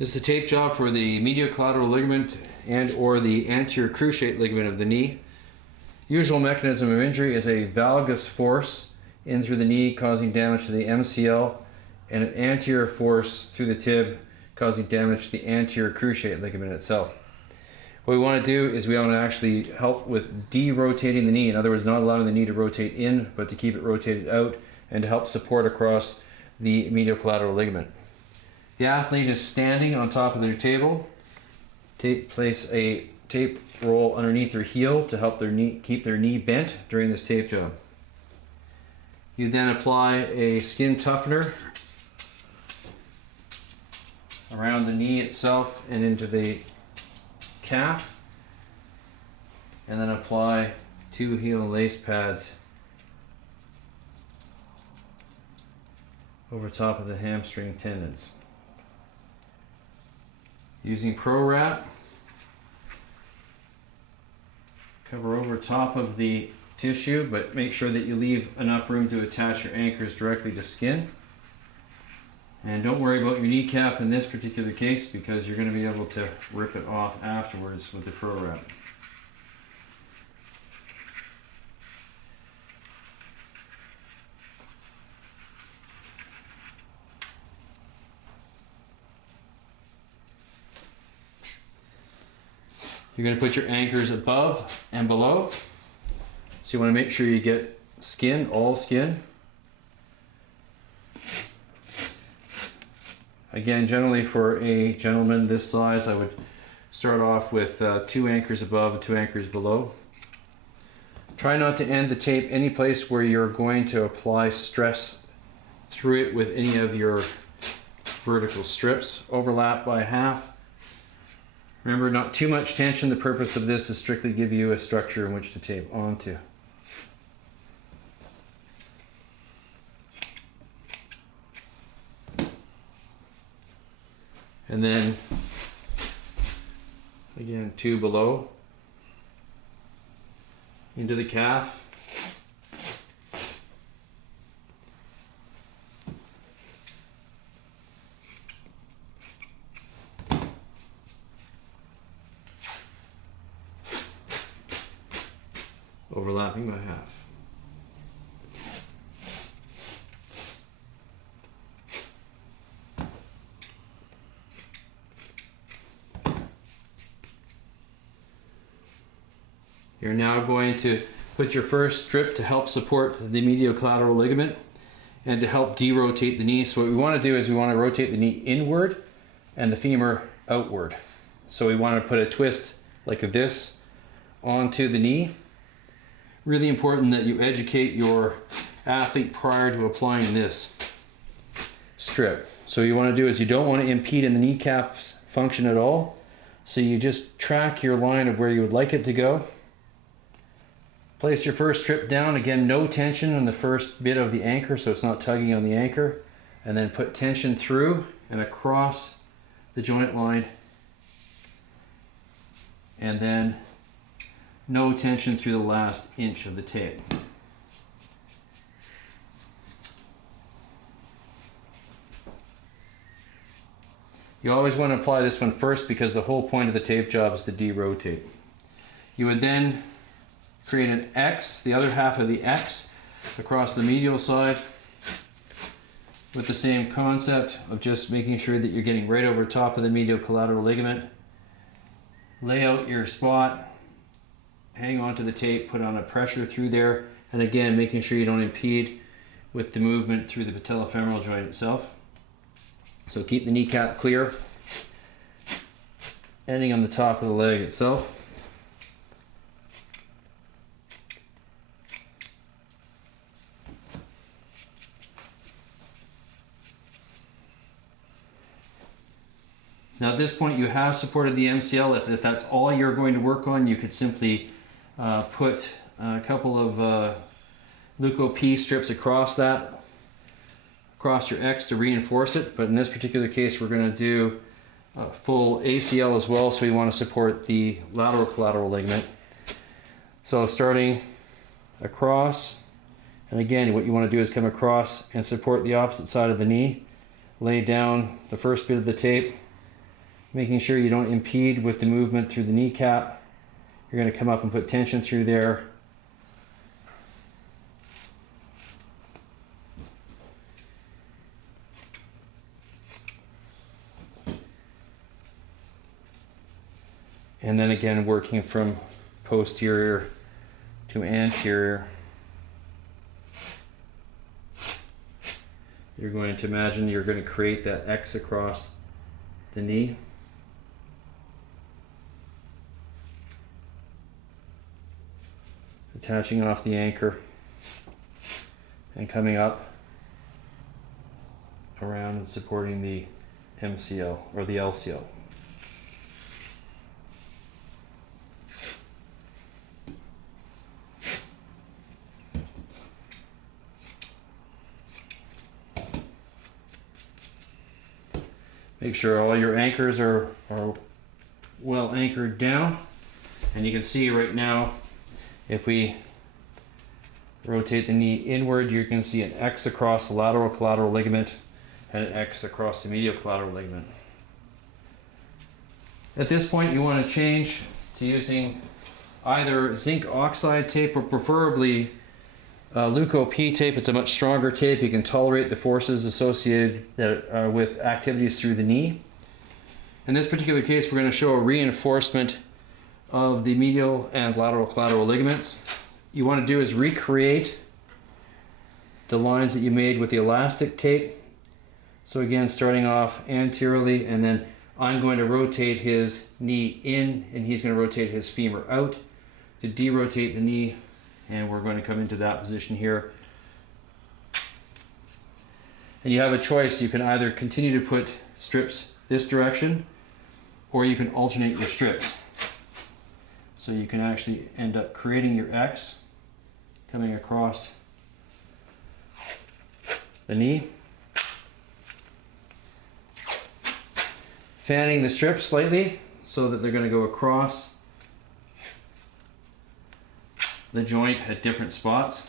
This is the tape job for the medial collateral ligament and or the anterior cruciate ligament of the knee. Usual mechanism of injury is a valgus force in through the knee causing damage to the MCL and an anterior force through the tib causing damage to the anterior cruciate ligament itself. What we want to do is we want to actually help with de-rotating the knee. In other words, not allowing the knee to rotate in, but to keep it rotated out and to help support across the medial collateral ligament. The athlete is standing on top of their table. Place a tape roll underneath their heel to help their knee, keep their knee bent during this tape job. You then apply a skin toughener around the knee itself and into the CAF, and then apply 2 heel and lace pads over top of the hamstring tendons. Using Pro Wrap, cover over top of the tissue, but make sure that you leave enough room to attach your anchors directly to skin. And don't worry about your kneecap in this particular case because you're going to be able to rip it off afterwards with the Pro Wrap. You're going to put your anchors above and below. So you want to make sure you get skin, all skin. Again, generally for a gentleman this size, I would start off with 2 anchors above and 2 anchors below. Try not to end the tape any place where you're going to apply stress through it with any of your vertical strips. Overlap by half. Remember, not too much tension. The purpose of this is strictly give you a structure in which to tape onto. And then, again, 2 below, into the calf. Overlapping by half. You're now going to put your first strip to help support the medial collateral ligament and to help de-rotate the knee. So what we want to do is we want to rotate the knee inward and the femur outward. So we want to put a twist like this onto the knee. Really important that you educate your athlete prior to applying this strip. So what you want to do is you don't want to impede in the kneecap's function at all. So you just track your line of where you would like it to go. Place your first strip down. Again, no tension on the first bit of the anchor, so it's not tugging on the anchor. And then put tension through and across the joint line. And then no tension through the last inch of the tape. You always want to apply this one first because the whole point of the tape job is to de-rotate. You would then create an X, the other half of the X, across the medial side with the same concept of just making sure that you're getting right over top of the medial collateral ligament. Lay out your spot. Hang on to the tape, put on a pressure through there, and again, making sure you don't impede with the movement through the patellofemoral joint itself. So keep the kneecap clear, ending on the top of the leg itself. Now at this point you have supported the MCL. If that's all you're going to work on, you could simply put a couple of leukopee strips across your X to reinforce it. But in this particular case, we're going to do full ACL as well, so we want to support the lateral collateral ligament. So starting across, and again, what you want to do is come across and support the opposite side of the knee. Lay down the first bit of the tape, making sure you don't impede with the movement through the kneecap. You're going to come up and put tension through there. And then again, working from posterior to anterior. You're going to imagine you're going to create that X across the knee. Attaching off the anchor and coming up around and supporting the MCL or the LCL. Make sure all your anchors are well anchored down. And you can see right now, if we rotate the knee inward, you can see an X across the lateral collateral ligament and an X across the medial collateral ligament. At this point, you want to change to using either zinc oxide tape or preferably leukopee tape. It's a much stronger tape. You can tolerate the forces associated with activities through the knee. In this particular case, we're going to show a reinforcement of the medial and lateral collateral ligaments. You want to do is recreate the lines that you made with the elastic tape. So again, starting off anteriorly, and then I'm going to rotate his knee in and he's going to rotate his femur out to derotate the knee. And we're going to come into that position here. And you have a choice. You can either continue to put strips this direction, or you can alternate your strips. So you can actually end up creating your X coming across the knee. Fanning the strips slightly so that they're going to go across the joint at different spots,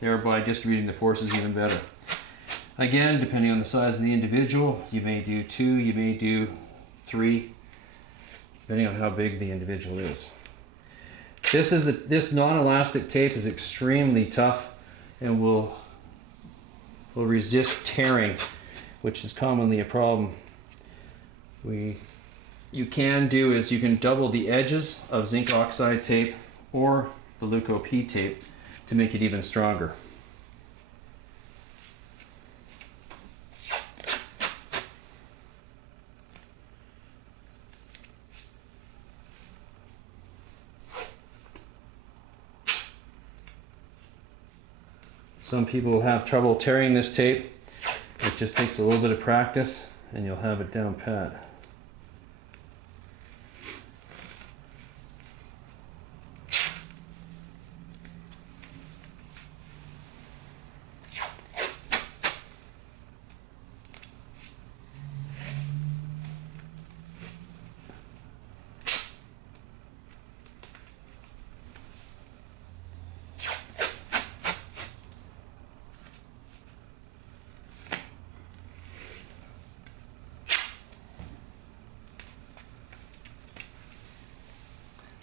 thereby distributing the forces even better. Again, depending on the size of the individual, you may do 2, you may do 3, depending on how big the individual is. This non-elastic tape is extremely tough and will resist tearing, which is commonly a problem. You can do is you can double the edges of zinc oxide tape or the leukopee tape to make it even stronger. Some people will have trouble tearing this tape. It just takes a little bit of practice and you'll have it down pat.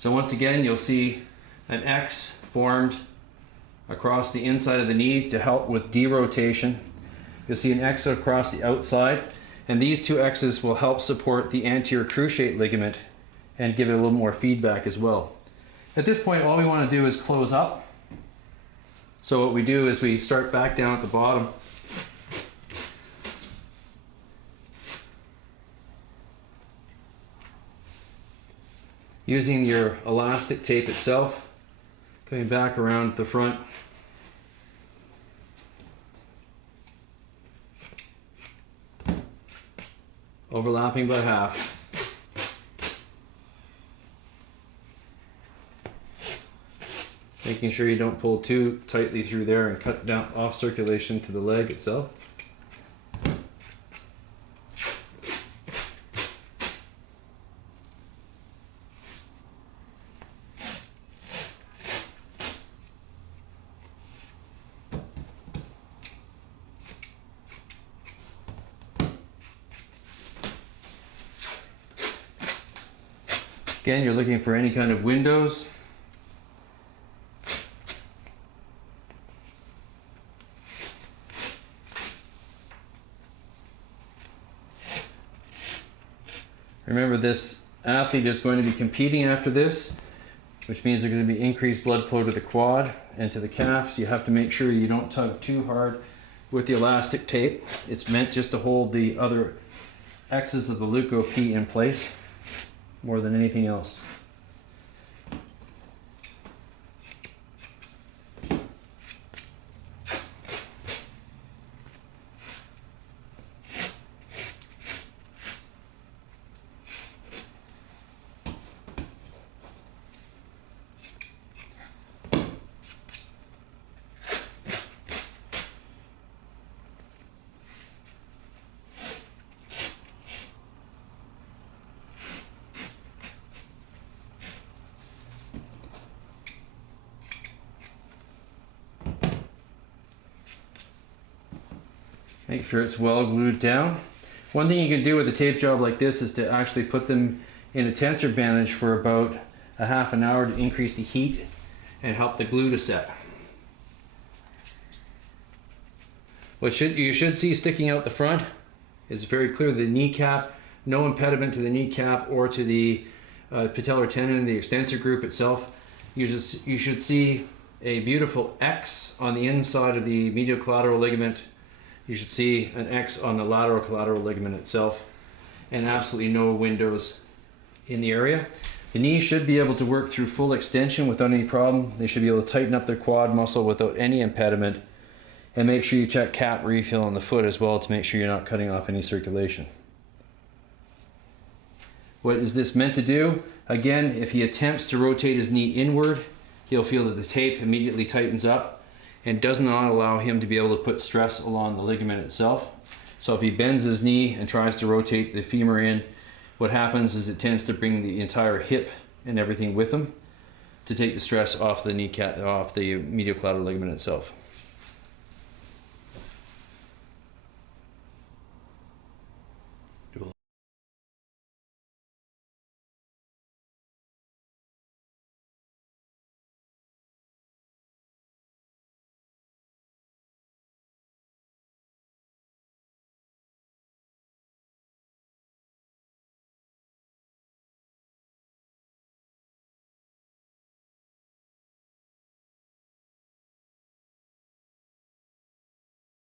So once again, you'll see an X formed across the inside of the knee to help with derotation. You'll see an X across the outside, and these two X's will help support the anterior cruciate ligament and give it a little more feedback as well. At this point, all we want to do is close up. So what we do is we start back down at the bottom. Using your elastic tape itself, coming back around the front. Overlapping by half. Making sure you don't pull too tightly through there and cut down off circulation to the leg itself. Again, you're looking for any kind of windows. Remember, this athlete is going to be competing after this, which means there's going to be increased blood flow to the quad and to the calf, so you have to make sure you don't tug too hard with the elastic tape. It's meant just to hold the other X's of the leukopee in place more than anything else. Make sure it's well glued down. One thing you can do with a tape job like this is to actually put them in a tensor bandage for about a half an hour to increase the heat and help the glue to set. What you should see sticking out the front is very clear the kneecap, no impediment to the kneecap or to the patellar tendon, the extensor group itself. You should see a beautiful X on the inside of the medial collateral ligament. You should see an X on the lateral collateral ligament itself, and absolutely no windows in the area. The knee should be able to work through full extension without any problem. They should be able to tighten up their quad muscle without any impediment. And make sure you check cap refill on the foot as well to make sure you're not cutting off any circulation. What is this meant to do? Again, if he attempts to rotate his knee inward, he'll feel that the tape immediately tightens up and does not allow him to be able to put stress along the ligament itself. So if he bends his knee and tries to rotate the femur in, what happens is it tends to bring the entire hip and everything with him to take the stress off the kneecap, off the medial collateral ligament itself.